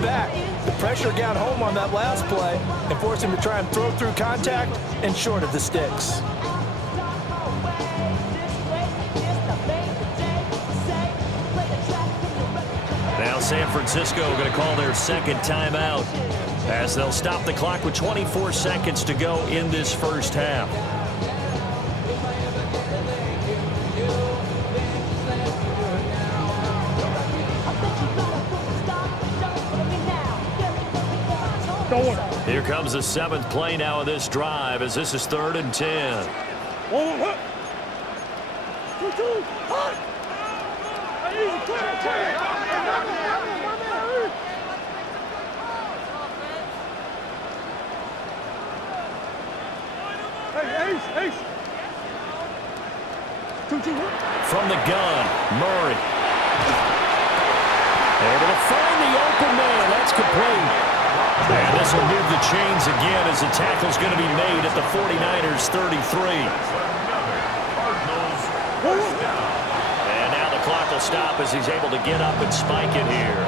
back. The pressure got home on that last play and forced him to try and throw through contact and short of the sticks. Now San Francisco going to call their second timeout as they'll stop the clock with 24 seconds to go in this first half. Here comes the 7th play now of this drive as this is 3rd and 10. From the gun, Murray. Able to find the open man. That's complete. And this will move the chains again as the tackle's going to be made at the 49ers 33. And now the clock will stop as he's able to get up and spike it here.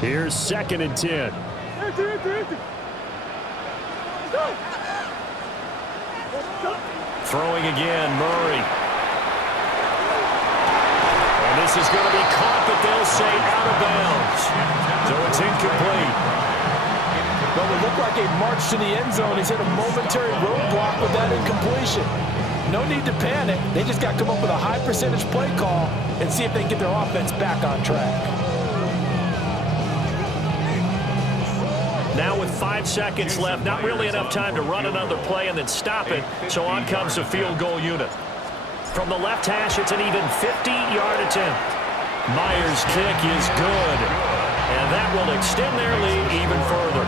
Here's 2nd and 10. Throwing again, Murray. And this is going to be caught, but they'll say out of bounds. So it's incomplete. Well, it looked like a march to the end zone. He's hit a momentary roadblock with that incompletion. No need to panic. They just got to come up with a high percentage play call and see if they can get their offense back on track. Now with 5 seconds left, not really enough time to run another play and then stop it, so on comes the field goal unit. From the left hash, it's an even 50-yard attempt. Myers' kick is good, and that will extend their lead even further.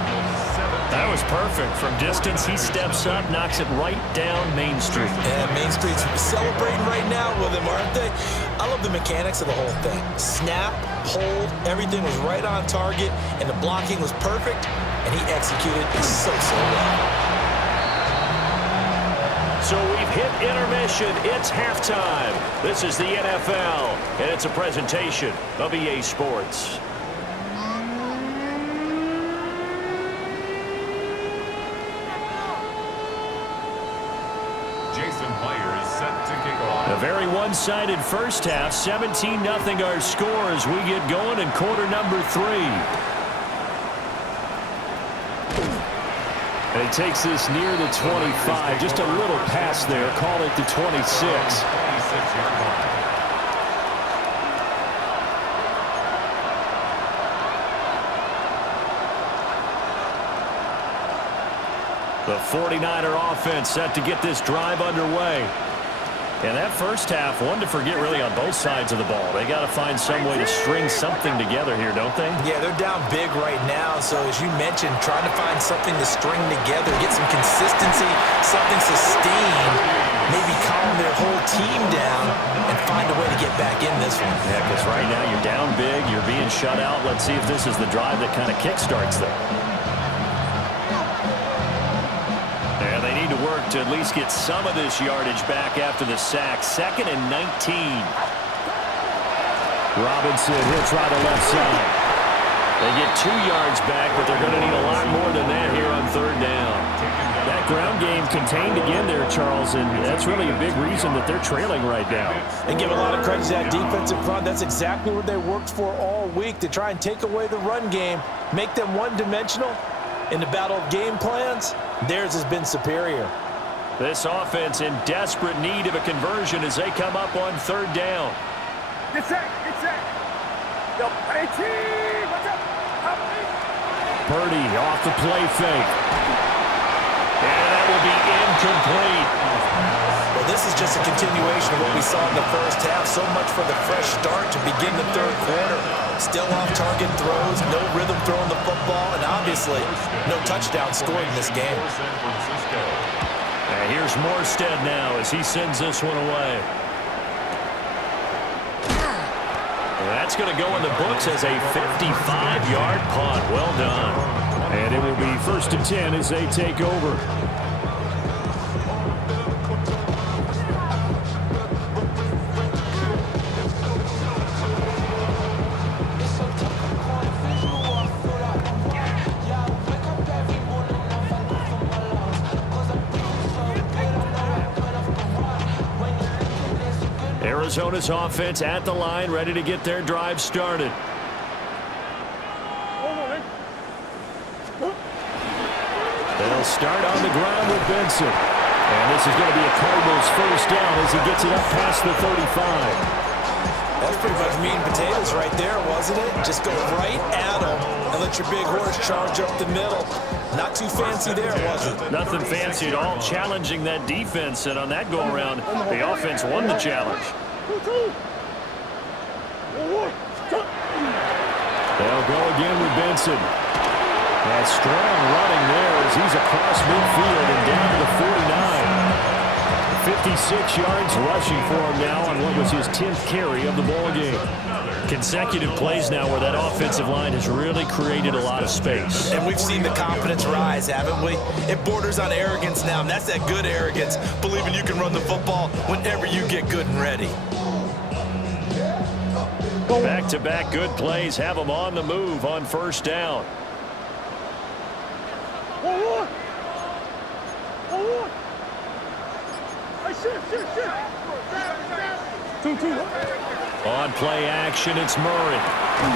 That was perfect. From distance, he steps up, knocks it right down Main Street. And Main Street's celebrating right now with him, aren't they? I love the mechanics of the whole thing. Snap, hold, everything was right on target, and the blocking was perfect. And he executed so well. So we've hit intermission. It's halftime. This is the NFL, and it's a presentation of EA Sports. A very one-sided first half. 17-0 our score as we get going in quarter number 3. And he takes this near the 25. Just a little pass there. Call it the 26. The 49er offense set to get this drive underway. And that first half, one to forget really on both sides of the ball. They got to find some way to string something together here, don't they? Yeah, they're down big right now. So as you mentioned, trying to find something to string together, get some consistency, something sustained, maybe calm their whole team down and find a way to get back in this one. Yeah, because right now you're down big, you're being shut out. Let's see if this is the drive that kind of kickstarts them. To work to at least get some of this yardage back after the sack. 2nd and 19. Robinson, he'll try the left side. They get 2 yards back, but they're going to need a lot more than that here on 3rd down. That ground game contained again there, Charles, and that's really a big reason that they're trailing right now. And give a lot of credit to that defensive front. That's exactly what they worked for all week, to try and take away the run game, make them one-dimensional. In the battle of game plans, theirs has been superior. This offense in desperate need of a conversion as they come up on 3rd down. Get set, get set. Yo, what's up? Purdy off the play fake. And that will be incomplete. Well, this is just a continuation of what we saw in the first half. So much for the fresh start to begin the 3rd quarter. Still off-target throws, no rhythm throwing the football, and obviously no touchdown scored in this game. And here's Morstead now as he sends this one away. That's going to go in the books as a 55-yard punt. Well done. And it will be 1st and 10 as they take over. Arizona's offense at the line, ready to get their drive started. They'll start on the ground with Benson. And this is going to be a Cardinals first down as he gets it up past the 35. That's pretty much meat and potatoes right there, wasn't it? Just go right at them and let your big horse charge up the middle. Not too fancy there, was it? Nothing fancy at all, challenging that defense. And on that go-around, the offense won the challenge. They'll go again with Benson. And strong running there as he's across midfield and down to the 49. 56 yards rushing for him now on what was his 10th carry of the ball game. Consecutive plays now where that offensive line has really created a lot of space. And we've seen the confidence rise, haven't we? It borders on arrogance now, and that's that good arrogance, believing you can run the football whenever you get good and ready. Back-to-back good plays have them on the move on first down. On play action, it's Murray. And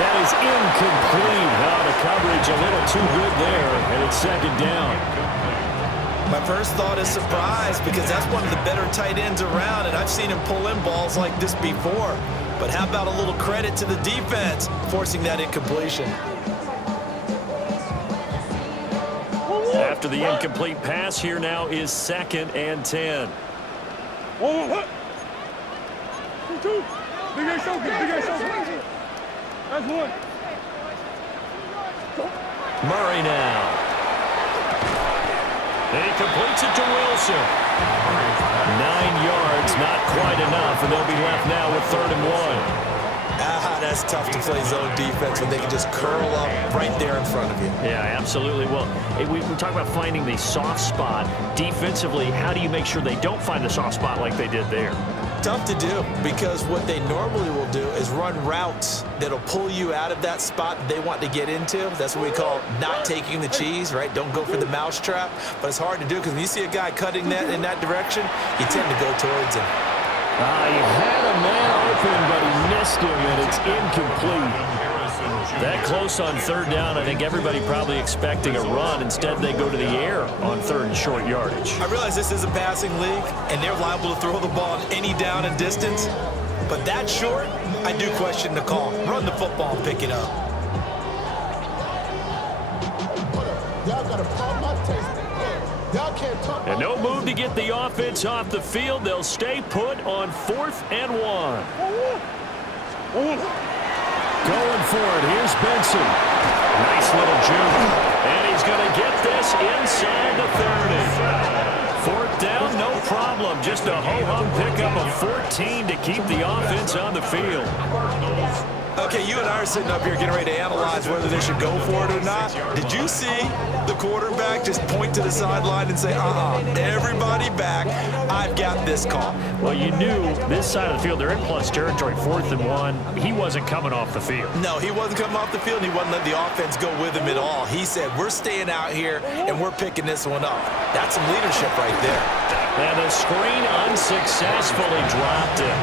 that is incomplete. Now the coverage a little too good there, and it's 2nd down. My first thought is surprise because that's one of the better tight ends around, and I've seen him pull in balls like this before. But how about a little credit to the defense forcing that incompletion? After the incomplete pass, here now is 2nd and 10. Murray now. And he completes it to Wilson. 9 yards, not quite enough, and they'll be left now with 3rd and 1. That's tough to play zone defense when they can just curl up right there in front of you. Yeah, absolutely. Well, we talk about finding the soft spot. Defensively, how do you make sure they don't find the soft spot like they did there? Tough to do because what they normally will do is run routes that'll pull you out of that spot that they want to get into. That's what we call not taking the cheese, right? Don't go for the mousetrap. But it's hard to do because when you see a guy cutting that in that direction, you tend to go towards him. He had a man open, but he missed him, and it's incomplete. That close on 3rd down, I think everybody probably expecting a run. Instead, they go to the air on 3rd and short yardage. I realize this is a passing league, and they're liable to throw the ball on any down and distance. But that short, I do question the call. Run the football and pick it up. Y'all got a problem, my taste. Y'all can't talk. And no move to get the offense off the field. They'll stay put on 4th and 1. Going for it. Here's Benson. Nice little juke. And he's going to get this inside the 30. 4th down, no problem. Just a ho-hum pickup of 14 to keep the offense on the field. Okay, you and I are sitting up here getting ready to analyze whether they should go for it or not. Did you see the quarterback just point to the sideline and say, everybody back, I've got this call? Well, you knew this side of the field, they're in plus territory, 4th and 1. He wasn't coming off the field. No, he wasn't coming off the field, and he wasn't letting the offense go with him at all. He said, we're staying out here, and we're picking this one up. That's some leadership right there. And the screen unsuccessfully dropped it.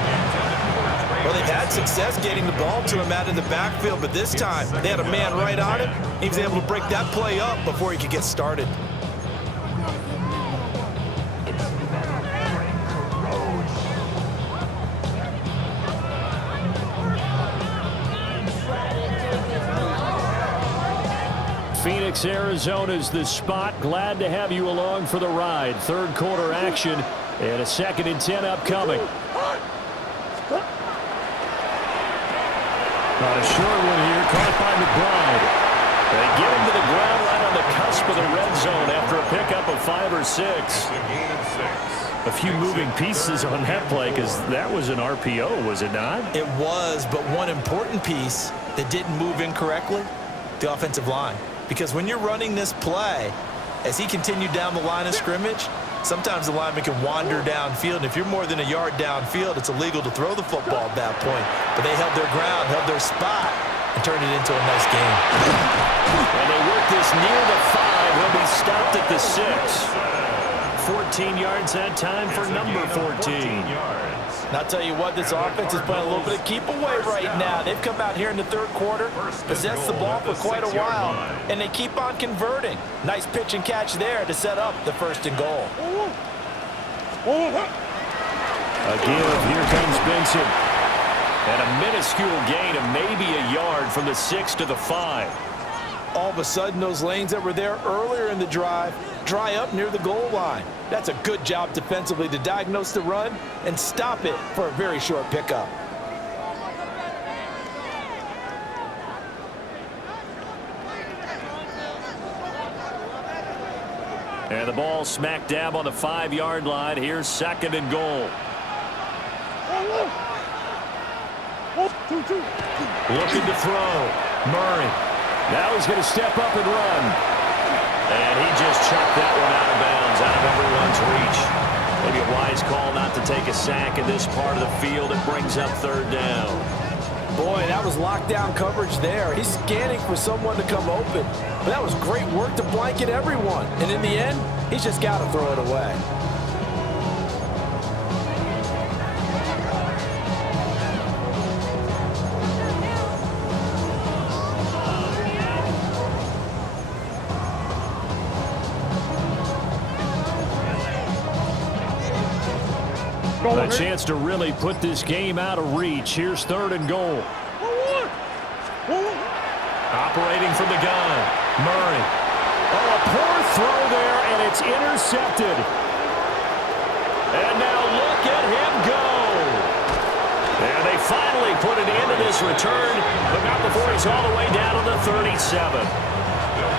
Well, they've had success getting the ball to him out in the backfield, but this time they had a man right on him. He was able to break that play up before he could get started. Phoenix, Arizona's the spot. Glad to have you along for the ride. 3rd quarter action and a 2nd and 10 upcoming. Not a short one here, caught by McBride. They get him to the ground right on the cusp top of the red zone after a pickup of 5 or 6. A few moving pieces on that play because that was an RPO, was it not? It was, but one important piece that didn't move incorrectly, the offensive line. Because when you're running this play, as he continued down the line of scrimmage, sometimes the lineman can wander downfield. And if you're more than a yard downfield, it's illegal to throw the football at that point. But they held their ground, held their spot, and turned it into a nice game. And they work this near the 5. He'll be stopped at the 6. 14 yards that time for number 14. And I'll tell you what, this offense is playing a little bit of keep away right now. They've come out here in the third quarter, possessed the ball for quite a while, and they keep on converting. Nice pitch and catch there to set up the 1st and goal. A give, here comes Benson. And a minuscule gain of maybe a yard from the 6 to the 5. All of a sudden, those lanes that were there earlier in the drive dry up near the goal line. That's a good job defensively to diagnose the run and stop it for a very short pickup. And the ball smack dab on the 5-yard line. Here's 2nd and goal. Looking to throw. Murray. Now he's going to step up and run. And he just chucked that one out of bounds, out of everyone's reach. Maybe a wise call not to take a sack in this part of the field. It brings up 3rd down. Boy, that was lockdown coverage there. He's scanning for someone to come open. But that was great work to blanket everyone. And in the end, he's just got to throw it away. A chance to really put this game out of reach. Here's 3rd and goal. Operating from the gun. Murray. Oh, a poor throw there, and it's intercepted. And now look at him go. And they finally put an end to this return, but not before he's all the way down to the 37.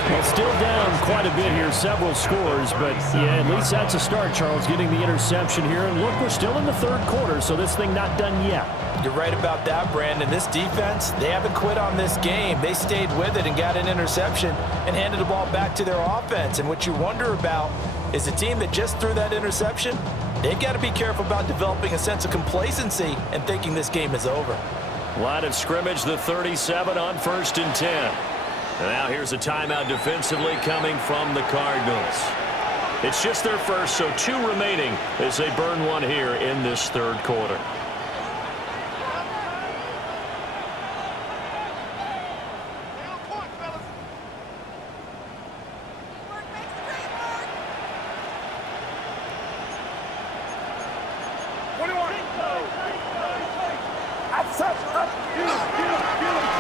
Well, still down quite a bit here, several scores, but yeah, at least that's a start, Charles, getting the interception here. And look, we're still in the 3rd quarter, so this thing not done yet. You're right about that, Brandon. This defense, they haven't quit on this game. They stayed with it and got an interception and handed the ball back to their offense. And what you wonder about is a team that just threw that interception, they've got to be careful about developing a sense of complacency and thinking this game is over. Line of scrimmage, the 37 on 1st and 10. And now here's a timeout defensively coming from the Cardinals. It's just their first, so 2 remaining as they burn one here in this 3rd quarter.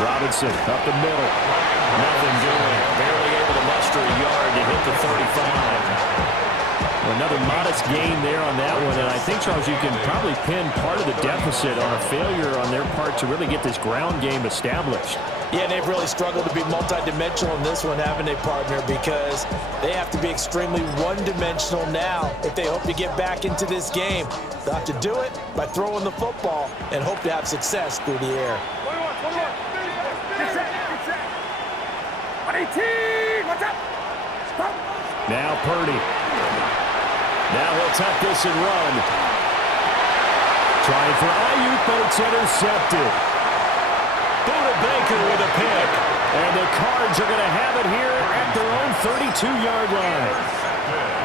Robinson up the middle. Nothing doing. Barely able to muster a yard to hit the 35. Another modest gain there on that one. And I think, Charles, you can probably pin part of the deficit on a failure on their part to really get this ground game established. Yeah, and they've really struggled to be multidimensional in this one, haven't they, partner? Because they have to be extremely one-dimensional now if they hope to get back into this game. They'll have to do it by throwing the football and hope to have success through the air. Now Purdy. Now he'll tuck this and run. Trying for Ayuk, but it's intercepted. Buda Baker with a pick. And the Cards are going to have it here at their own 32-yard line.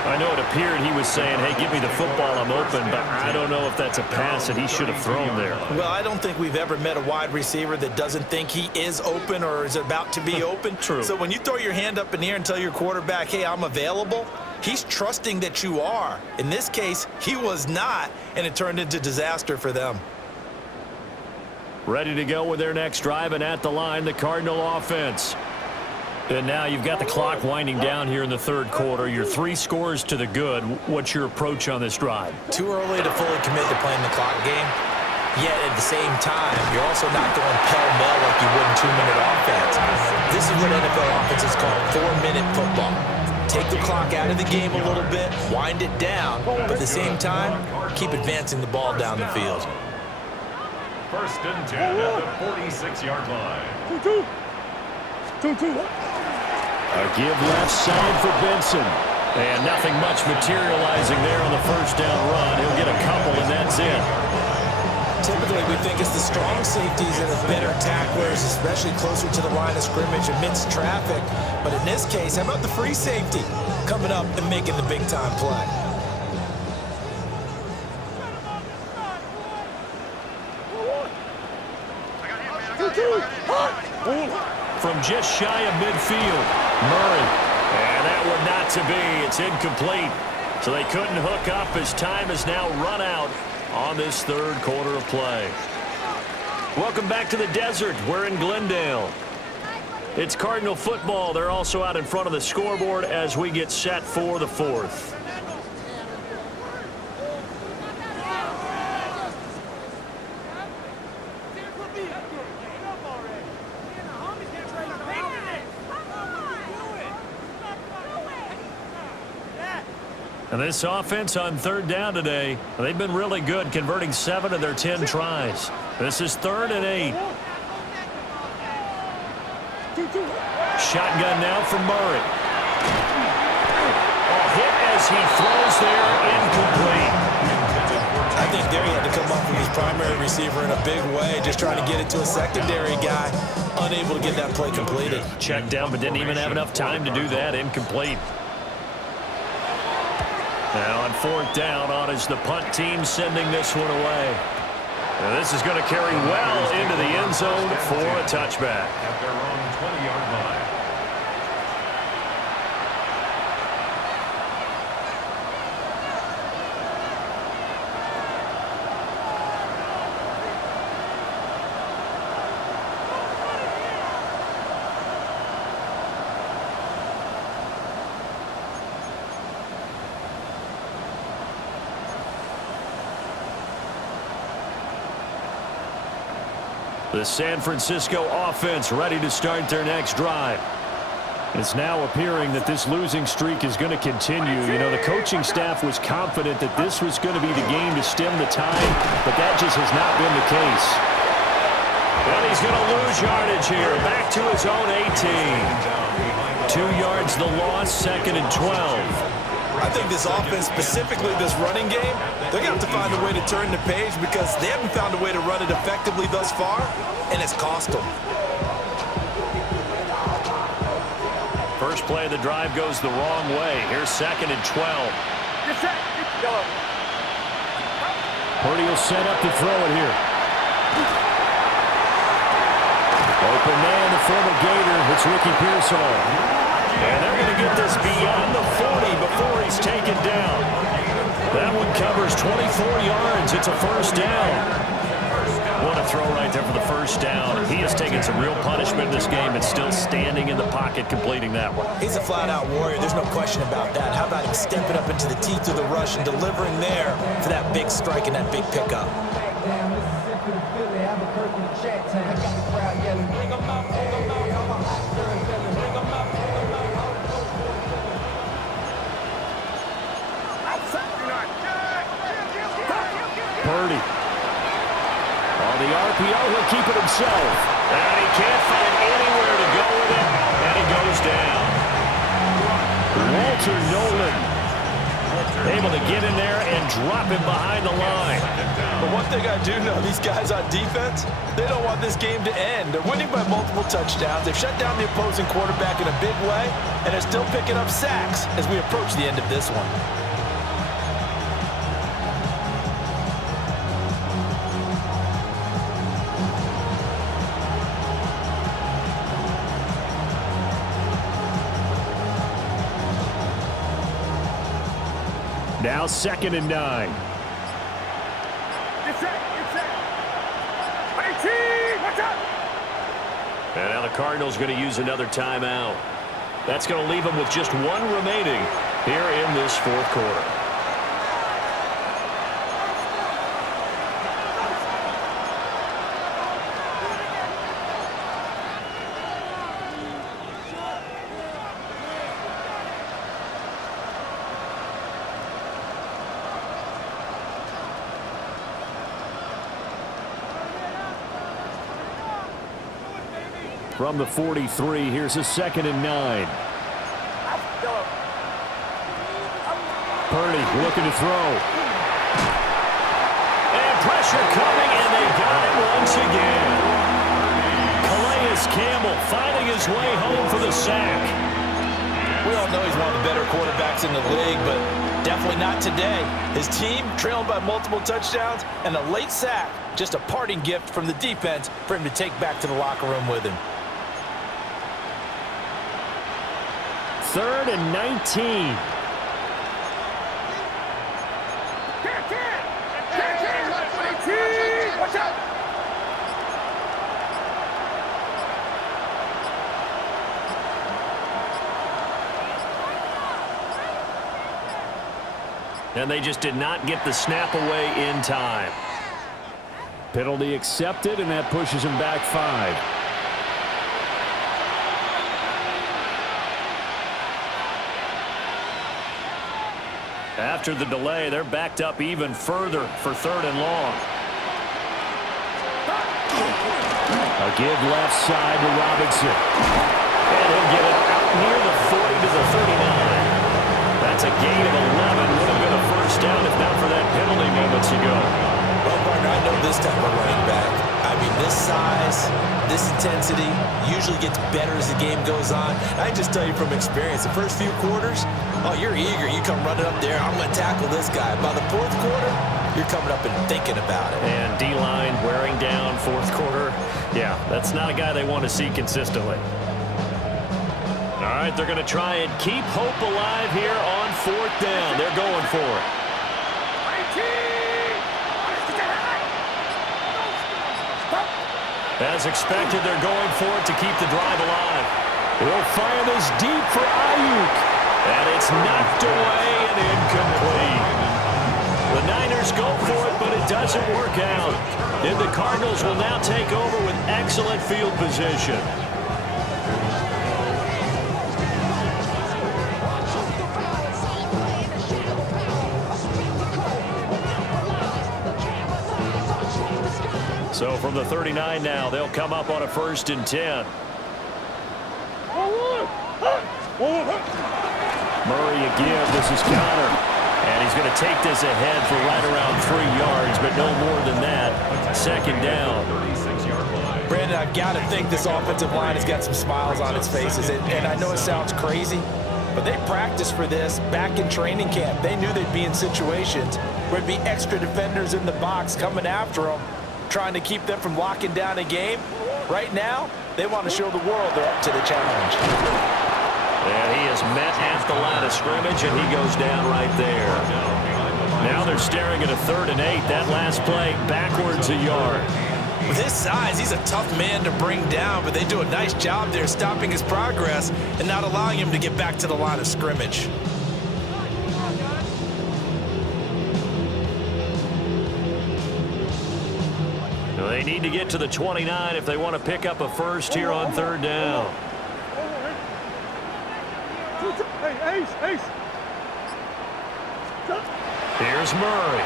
I know it appeared he was saying, hey, give me the football, I'm open, but I don't know if that's a pass that he should have thrown there. Well, I don't think we've ever met a wide receiver that doesn't think he is open or is about to be open. True. So when you throw your hand up in the air and tell your quarterback, hey, I'm available, he's trusting that you are. In this case, he was not, and it turned into disaster for them. Ready to go with their next drive, and at the line, the Cardinal offense. And now you've got the clock winding down here in the 3rd quarter. Your 3 scores to the good. What's your approach on this drive? Too early to fully commit to playing the clock game. Yet at the same time, you're also not going pell-mell like you would in 2-minute offense. This is what NFL offenses call 4-minute football. Take the clock out of the game a little bit, wind it down, but at the same time, keep advancing the ball down the field. 1st and 10 at the 46-yard line. 2-2. 2-2. A give left side for Benson. And nothing much materializing there on the first down run. He'll get a couple, and that's it. Typically, we think it's the strong safeties that are better tacklers, especially closer to the line of scrimmage amidst traffic. But in this case, how about the free safety coming up and making the big-time play? From just shy of midfield, Murray. And that one not to be. It's incomplete. So they couldn't hook up as time has now run out on this 3rd quarter of play. Welcome back to the desert. We're in Glendale. It's Cardinal football. They're also out in front of the scoreboard as we get set for the 4th. And this offense on 3rd down today, they've been really good, converting 7 of their 10 tries. This is 3rd and 8. Shotgun now from Murray. Oh, hit as he throws there, incomplete. I think there he had to come up with his primary receiver in a big way, just trying to get it to a secondary guy, unable to get that play completed. Checked down, but didn't even have enough time to do that, incomplete. Now on 4th down, on is the punt team sending this one away. Now this is going to carry well into the end zone for a touchback. At their own 20-yard line. The San Francisco offense ready to start their next drive. It's now appearing that this losing streak is going to continue. You know, the coaching staff was confident that this was going to be the game to stem the tide, but that just has not been the case. Well, he's going to lose yardage here. Back to his own 18. 2 yards the loss, 2nd and 12. I think this offense, specifically this running game, they're going to have to find a way to turn the page because they haven't found a way to run it effectively thus far, and it's cost them. First play of the drive goes the wrong way. Here's 2nd and 12. Purdy will set up to throw it here. Open man, the former Gator. It's Ricky Pearsall. And they're going to get this beyond the 40 before he's taken down. That one covers 24 yards. It's a 1st down. What a throw right there for the 1st down. He has taken some real punishment in this game and still standing in the pocket completing that one. He's a flat-out warrior. There's no question about that. How about him stepping up into the teeth of the rush and delivering there for that big strike and that big pickup? Purdy. On the RPO, he'll keep it himself. And he can't find anywhere to go with it, and he goes down. Walter Nolan able to get in there and drop him behind the line. But one thing I do know, these guys on defense, they don't want this game to end. They're winning by multiple touchdowns. They've shut down the opposing quarterback in a big way, and they're still picking up sacks as we approach the end of this one. Now 2nd and 9. And now the Cardinals going to use another timeout. That's going to leave them with just one remaining here in this 4th quarter. From the 43, here's a 2nd and 9. Purdy looking to throw. And pressure coming, and they got him once again. Calais Campbell finding his way home for the sack. We all know he's one of the better quarterbacks in the league, but definitely not today. His team trailed by multiple touchdowns, and a late sack, just a parting gift from the defense for him to take back to the locker room with him. 3rd and 19. Watch out! And they just did not get the snap away in time. Penalty accepted, and that pushes him back 5. After the delay, they're backed up even further for 3rd and long. A give left side to Robinson. And he'll get it out near the 40 to the 39. That's a gain of 11. Would have been a first down if not for that penalty moments ago. Well, partner, I know this type of running back. I mean, this size, this intensity usually gets better as the game goes on. I just tell you from experience, the first few quarters, oh, you're eager. You come running up there, I'm going to tackle this guy. By the 4th quarter, you're coming up and thinking about it. And D-line wearing down 4th quarter. Yeah, that's not a guy they want to see consistently. All right, they're going to try and keep hope alive here on 4th down. They're going for it. As expected, they're going for it to keep the drive alive. They'll fire this deep for Ayuk. And it's knocked away and incomplete. The Niners go for it, but it doesn't work out. And the Cardinals will now take over with excellent field position. So from the 39 now, they'll come up on a 1st and 10. Murray again. This is Connor. And he's going to take this ahead for right around 3 yards, but no more than that. 2nd down. Brandon, I've got to think this offensive line has got some smiles on its faces. And I know it sounds crazy, but they practiced for this back in training camp. They knew they'd be in situations where there'd be extra defenders in the box coming after them, trying to keep them from locking down a game. Right now, they want to show the world they're up to the challenge. And he is met at the line of scrimmage, and he goes down right there. Now they're staring at a 3rd and 8. That last play, backwards a yard. With his size, he's a tough man to bring down, but they do a nice job there stopping his progress and not allowing him to get back to the line of scrimmage. They need to get to the 29 if they want to pick up a first here on 3rd down. Hey, Ace! Here's Murray.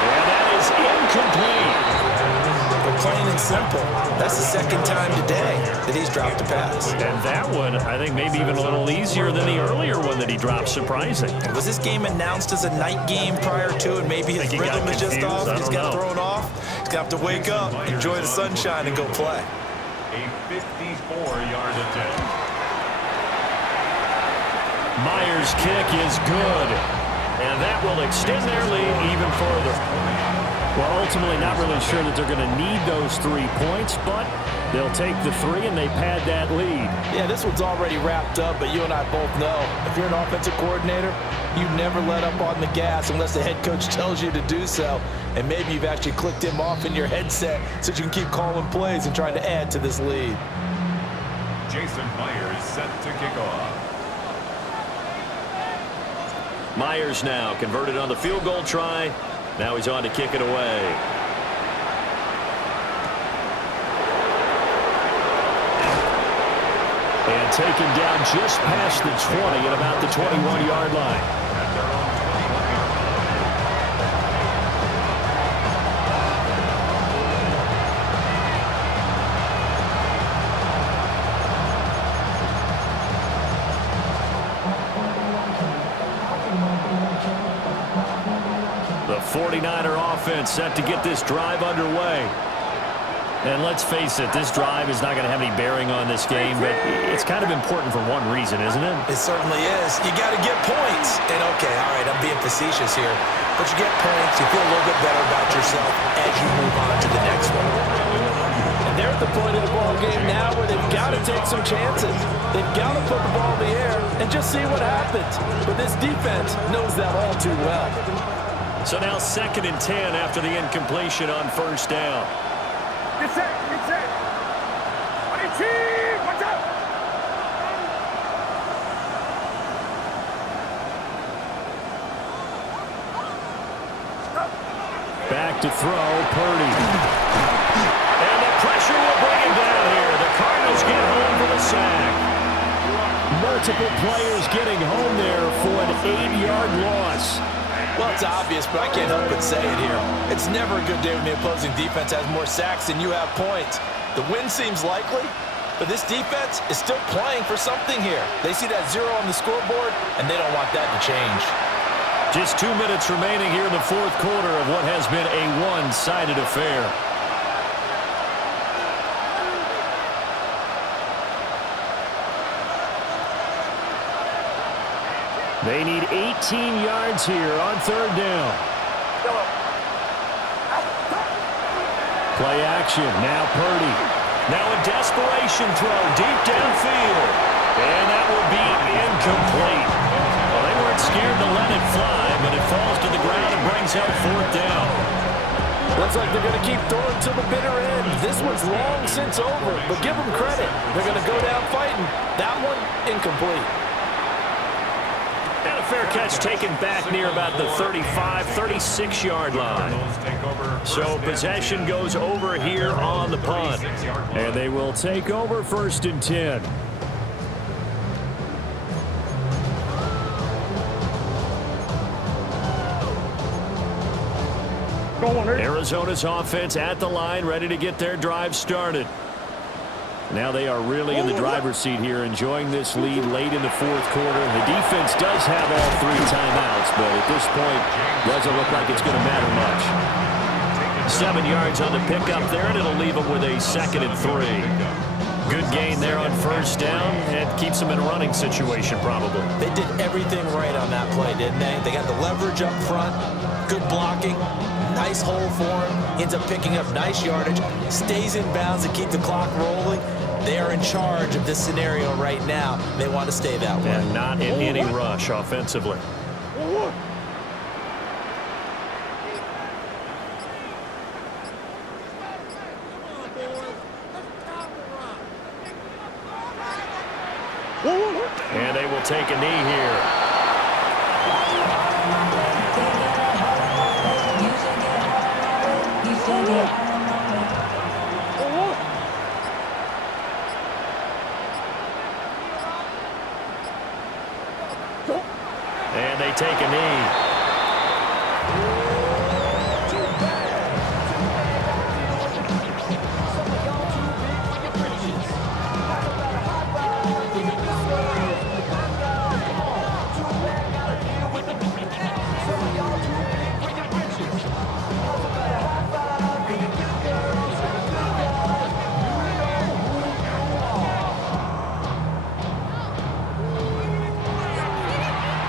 And that is incomplete. But plain and simple, that's the 2nd time today that he's dropped a pass. And that one, I think, maybe even a little easier than the earlier one that he dropped. Surprising. Was this game announced as a night game prior to, and maybe his rhythm is just off? He's got thrown off. He's going to have to wake up, enjoy the sunshine, and go play. A 54-yard attempt. Myers' kick is good. And that will extend their lead even further. Well, ultimately not really sure that they're going to need those 3 points, but they'll take the 3 and they pad that lead. Yeah, this one's already wrapped up, but you and I both know if you're an offensive coordinator, you never let up on the gas unless the head coach tells you to do so. And maybe you've actually clicked him off in your headset so you can keep calling plays and trying to add to this lead. Jason Myers set to kick off. Myers now converted on the field goal try. Now he's on to kick it away. And taken down just past the 20 at about the 21-yard line. 49er offense set to get this drive underway. And let's face it, this drive is not going to have any bearing on this game, but it's kind of important for one reason, isn't it? It certainly is. You got to get points. And, okay, all right, I'm being facetious here. But you get points, you feel a little bit better about yourself as you move on to the next one. And they're at the point of the ball game now where they've got to take some chances. They've got to put the ball in the air and just see what happens. But this defense knows that all too well. So now 2nd and 10 after the incompletion on first down. Get set, get set. Watch out. Back to throw, Purdy. And the pressure will bring him down here. The Cardinals get home for the sack. Multiple players getting home there for an 8-yard loss. Well, it's obvious, but I can't help but say it here. It's never a good day when the opposing defense has more sacks than you have points. The win seems likely, but this defense is still playing for something here. They see that 0 on the scoreboard, and they don't want that to change. Just 2 minutes remaining here in the 4th quarter of what has been a one-sided affair. They need 18 yards here on 3rd down. Play action. Now Purdy. Now a desperation throw deep downfield. And that will be incomplete. Well, they weren't scared to let it fly, but it falls to the ground and brings up 4th down. Looks like they're going to keep throwing to the bitter end. This one's long since over, but give them credit. They're going to go down fighting. That one, incomplete. And a fair catch taken back near about the 35, 36-yard line. So possession goes over here on the punt. And they will take over 1st and 10. Arizona's offense at the line, ready to get their drive started. Now they are really in the driver's seat here, enjoying this lead late in the 4th quarter. The defense does have all 3 timeouts, but at this point, doesn't look like it's going to matter much. 7 yards on the pickup there, and it'll leave them with a 2nd and 3. Good gain there on 1st down, and keeps them in a running situation probably. They did everything right on that play, didn't they? They got the leverage up front, good blocking, nice hole for him. He ends up picking up nice yardage, stays in bounds to keep the clock rolling. They are in charge of this scenario right now. They want to stay that way. And not in any rush offensively. And they will take a knee here. And they take a knee.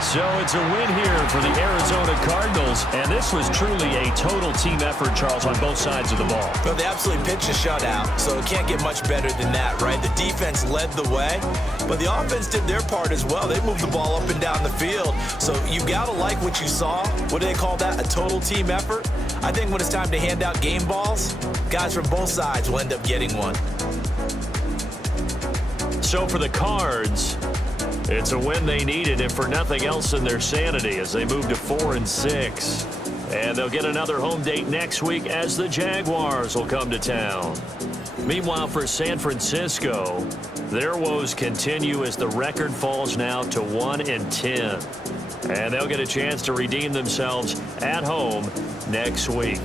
So it's a win here for the Arizona Cardinals, and this was truly a total team effort, Charles, on both sides of the ball. Well, they absolutely pitched a shutout, so it can't get much better than that, right? The defense led the way, but the offense did their part as well. They moved the ball up and down the field, so you got to like what you saw. What do they call that? A total team effort? I think when it's time to hand out game balls, guys from both sides will end up getting one. So for the Cards, it's a win they needed, and for nothing else in their sanity as they move to 4-6. And they'll get another home date next week as the Jaguars will come to town. Meanwhile, for San Francisco, their woes continue as the record falls now to 1-10. And they'll get a chance to redeem themselves at home next week.